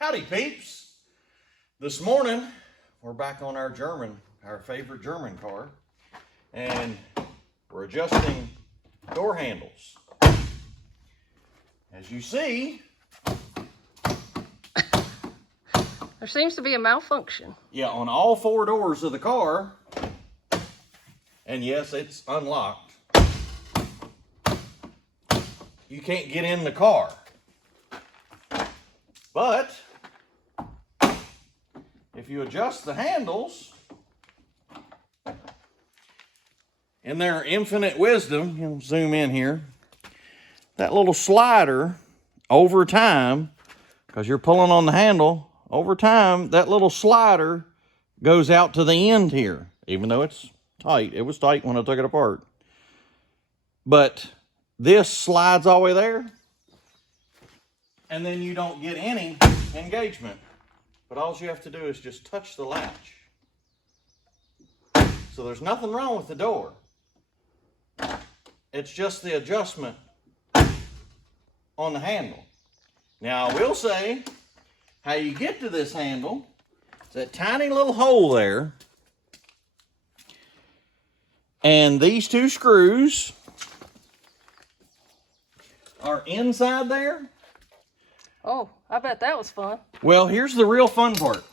Howdy peeps! This morning we're back on our favorite German car, and we're adjusting door handles. As you see, there seems to be a malfunction. Yeah, on all four doors of the car, and yes, it's unlocked. You can't get in the car. But if you adjust the handles in their infinite wisdom, you'll zoom in here, that little slider over time, because you're pulling on the handle, over time, that little slider goes out to the end here, even though it's tight. It was tight when I took it apart. But this slides all the way there, and then you don't get any engagement. But all you have to do is just touch the latch. So there's nothing wrong with the door. It's just the adjustment on the handle. Now I will say, how you get to this handle is that tiny little hole there. And these two screws are inside there. Oh, I bet that was fun. Well, here's the real fun part.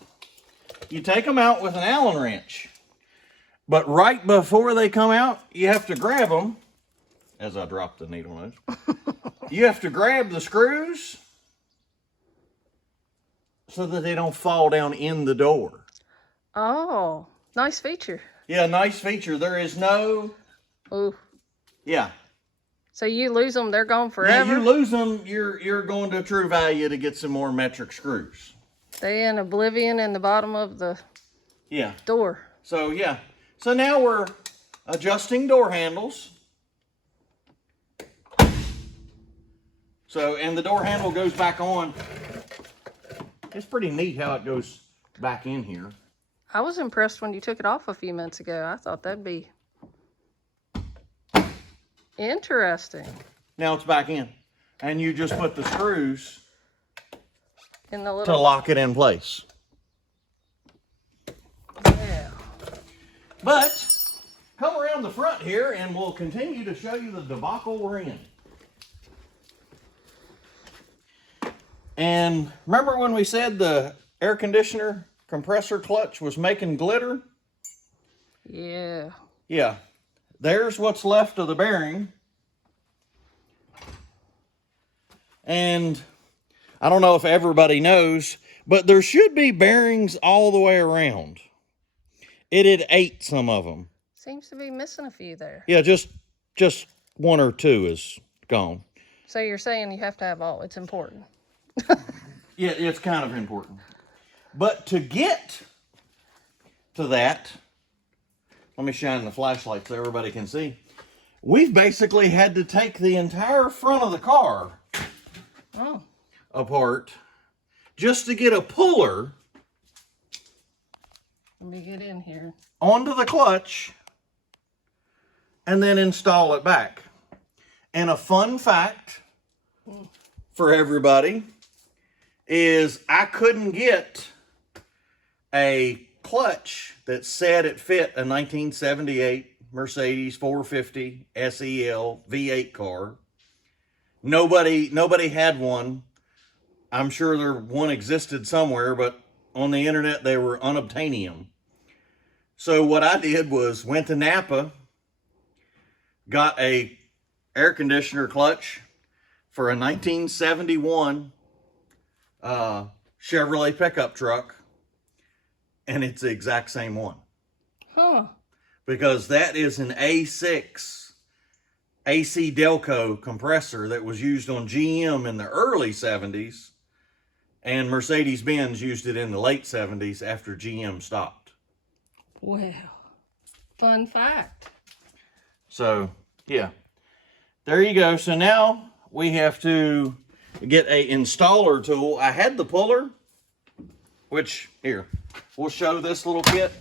You take them out with an Allen wrench. But right before they come out, you have to grab them. As I drop the needle nose. You have to grab the screws so that they don't fall down in the door. Oh, nice feature. Yeah, nice feature. There is no... Ooh. Yeah. So you lose them, they're gone forever? Yeah, you lose them, you're going to True Value to get some more metric screws. They in oblivion in the bottom of the door. So, yeah. So now we're adjusting door handles. So, and the door handle goes back on. It's pretty neat how it goes back in here. I was impressed when you took it off a few minutes ago. I thought that'd be interesting. Now it's back in. And you just put the screws in the little... to lock it in place. Yeah. But, come around the front here and we'll continue to show you the debacle we're in. And remember when we said the air conditioner compressor clutch was making glitter? Yeah. Yeah. There's what's left of the bearing. And I don't know if everybody knows, but there should be bearings all the way around. It had ate some of them. Seems to be missing a few there. Yeah, just one or two is gone. So you're saying you have to have all. It's important. Yeah, it's kind of important. But to get to that, let me shine the flashlight so everybody can see. We've basically had to take the entire front of the car apart just to get a puller. Let me get in here. Onto the clutch and then install it back. And a fun fact for everybody is I couldn't get a clutch that said it fit a 1978 Mercedes 450 SEL V8 car. Nobody had one. I'm sure one existed somewhere, but on the internet they were unobtainium. So what I did was went to Napa, got a air conditioner clutch for a 1971 Chevrolet pickup truck, and it's the exact same one. Huh. Because that is an A6 AC Delco compressor that was used on GM in the early 70s, and Mercedes-Benz used it in the late 70s after GM stopped. Well, fun fact. So, yeah. There you go. So now we have to get a installer tool. I had the puller, which, here, we'll show this little kit.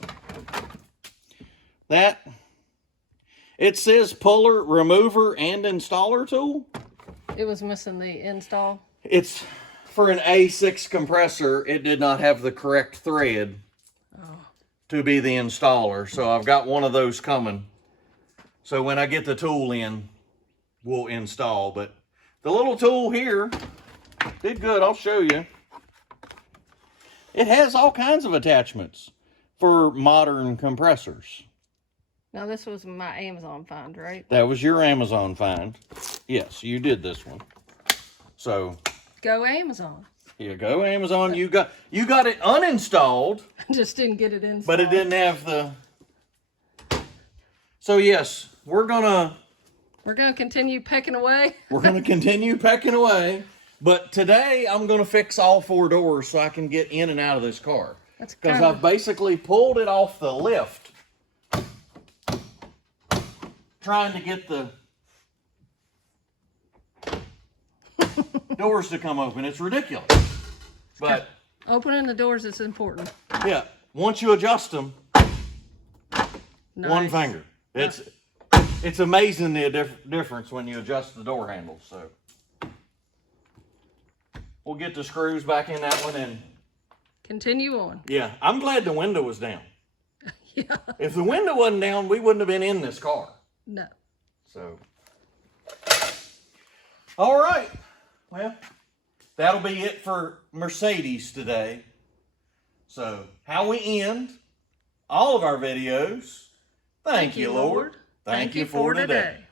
It says puller, remover, and installer tool. It was missing the install. It's for an A6 compressor, it did not have the correct thread to be the installer. So I've got one of those coming. So when I get the tool in, we'll install. But the little tool here did good. I'll show you. It has all kinds of attachments for modern compressors. Now this was my Amazon find, right? That was your Amazon find. Yes, you did this one. So go Amazon. Yeah, go Amazon. You got it uninstalled. Just didn't get it installed. But it didn't have the. So yes, we're gonna continue pecking away. We're gonna continue pecking away. But today I'm gonna fix all 4 doors so I can get in and out of this car. That's because I've basically pulled it off the lift, trying to get the doors to come open. It's ridiculous. But opening the doors is important. Yeah, once you adjust them, nice. One finger. It's amazing the difference when you adjust the door handles. So we'll get the screws back in that one and continue on. Yeah, I'm glad the window was down. Yeah. If the window wasn't down, we wouldn't have been in this car. No. So, all right. Well, that'll be it for Mercedes today. So, how we end all of our videos. Thank you, Lord. Thank you for today.